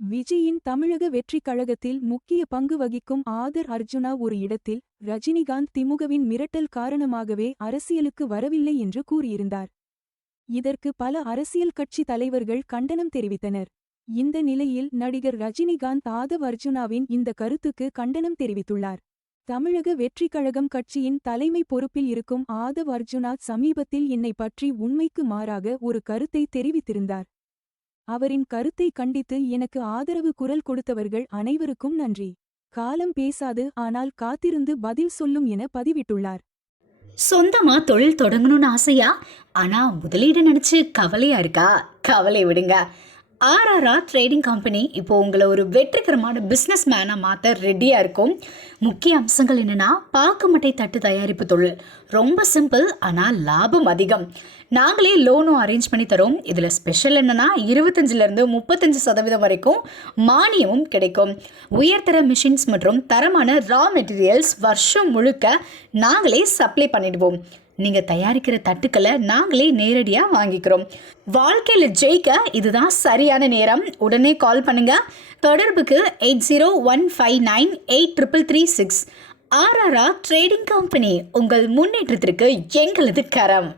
விஜயின் தமிழக வெற்றிக் கழகத்தில் முக்கிய பங்கு வகிக்கும் ஆதர் அர்ஜுனா ஒரு இடத்தில் ரஜினிகாந்த் திமுகவின் மிரட்டல் காரணமாகவே அரசியலுக்கு வரவில்லை என்று கூறியிருந்தார். இதற்கு பல அரசியல் கட்சி தலைவர்கள் கண்டனம் தெரிவித்தனர். இந்த நிலையில் நடிகர் ரஜினிகாந்த் ஆதவ் அர்ஜுனாவின் இந்த கருத்துக்கு கண்டனம் தெரிவித்துள்ளார். தமிழக வெற்றிக் கழகம் கட்சியின் தலைமை பொறுப்பில் இருக்கும் ஆதவ் அர்ஜுனா சமீபத்தில் என்னை பற்றி உண்மைக்கு மாறாக ஒரு கருத்தை தெரிவித்திருந்தார். அவரின் கருத்தை கண்டித்து எனக்கு ஆதரவு குரல் கொடுத்தவர்கள் அனைவருக்கும் நன்றி. காலம் பேசாது, ஆனால் காத்திருந்து பதில் சொல்லும் என பதிவிட்டுள்ளார். சொந்தமா தொழில் தொடங்கணும்னு ஆசையா? ஆனா முதலீடு நினைச்சு கவலையா இருக்கா? கவலை விடுங்க. ஆர்ஆர்ஆர் ட்ரேடிங் கம்பெனி இப்போ உங்களை ஒரு வெற்றிகரமான பிஸ்னஸ் மேனாக மாற்ற ரெடியாக இருக்கும். முக்கிய அம்சங்கள் என்னென்னா, பாக்குமட்டை தட்டு தயாரிப்பு தொழில் ரொம்ப சிம்பிள், ஆனால் லாபம் அதிகம். நாங்களே லோனும் அரேஞ்ச் பண்ணி தரோம். இதில் ஸ்பெஷல் என்னென்னா 25% 35% வரைக்கும் மானியமும் கிடைக்கும். உயர்தர மிஷின்ஸ் மற்றும் தரமான ரா மெட்டீரியல்ஸ் வருஷம் முழுக்க நாங்களே சப்ளை பண்ணிடுவோம். நீங்கள் தயாரிக்கிற தட்டுக்களை நாங்களே நேரடியாக வாங்கிக்கிறோம். வாழ்க்கையில் ஜெயிக்க இதுதான் சரியான நேரம். உடனே கால் பண்ணுங்க. தொடர்புக்கு 8015983336. ஆர்ஆர்ஆர் ட்ரேடிங் கம்பெனி, உங்கள் முன்னேற்றத்திற்கு எங்களது கரம்.